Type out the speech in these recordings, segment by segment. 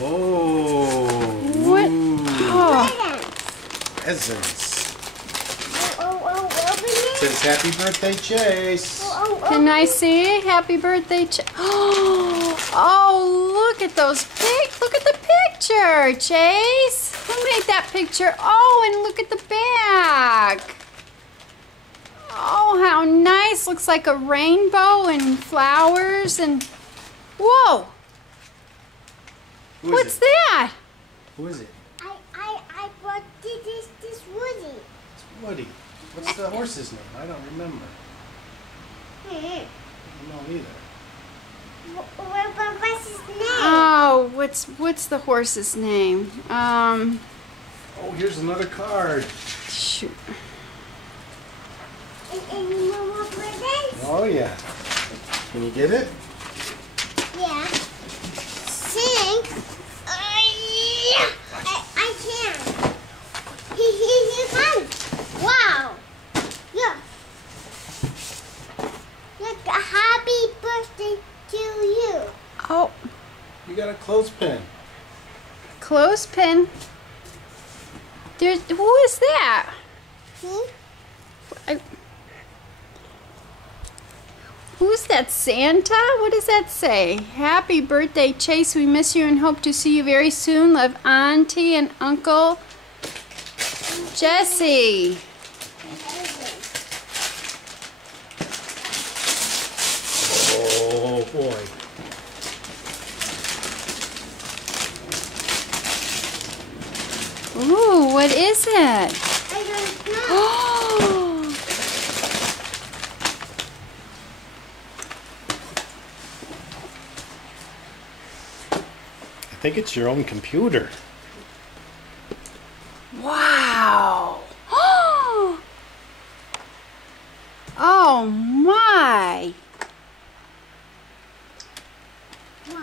Oh. What? Ooh. Oh. Presents. Open it. Says happy birthday, Chase. Can I see? Happy birthday, Oh, look at those Look at the picture, Chase. Who made that picture? Oh, and look at the back. Oh, how nice. Looks like a rainbow and flowers and... Whoa. What's that? Who is it? I brought this Woody. It's Woody. What's the horse's name? I don't remember. I don't know either. What's his name? Oh, what's the horse's name? Oh, here's another card. Shoot. And you know what presents? Oh, yeah. Can you get it? Yeah. Sing. I can. He comes. Wow. Look. Look, a happy birthday to you. Oh, You got a clothespin. clothespin. Who is that? Who's that, Santa? What does that say? Happy birthday, Chase. We miss you and hope to see you very soon. Love, Auntie and Uncle Jesse. Oh, boy. Ooh, what is it? I don't know. Oh, I think it's your own computer. wow. Oh, my. Wow.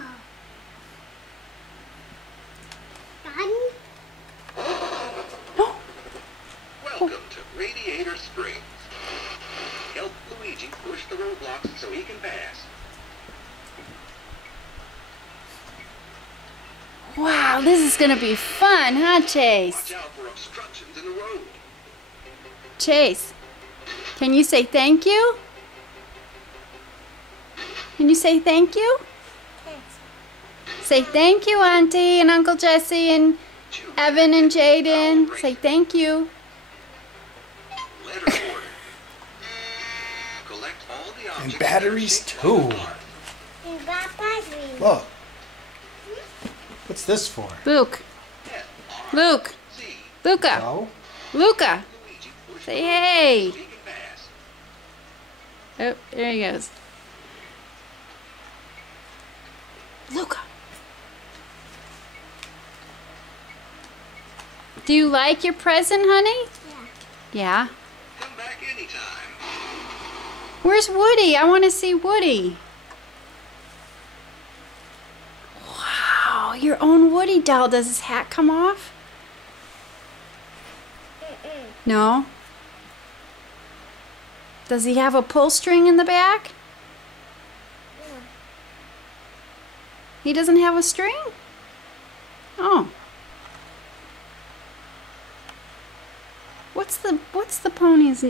Daddy? Welcome to Radiator Springs. Help Luigi push the roadblocks so he can pass. Wow, this is going to be fun, huh, Chase? Watch out for obstructions in the road. Chase, can you say thank you? Can you say thank you? Say thank you, Auntie and Uncle Jesse and Evan and Jaden. Say thank you. Letter order. Collect all the objects. And batteries, too. You got battery. Look. What's this for? Luke. Luke. Luca. No? Luca. Luigi push Say hey. so he can pass. Oh, there he goes. Luca. Do you like your present, honey? Yeah. Come back anytime. Where's Woody? I want to see Woody. Wow, your own Woody doll. Does his hat come off? No? Does he have a pull string in the back? He doesn't have a string? Oh. What's the pony's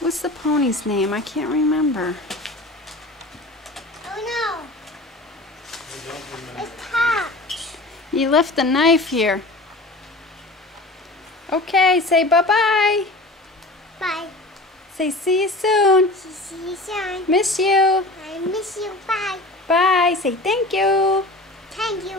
what's the pony's name? I can't remember. Oh no. It's hot. You left the knife here. Okay, say bye-bye. Bye. Say see you soon. See you soon. Miss you. I miss you. Bye. Bye. Say thank you. Thank you.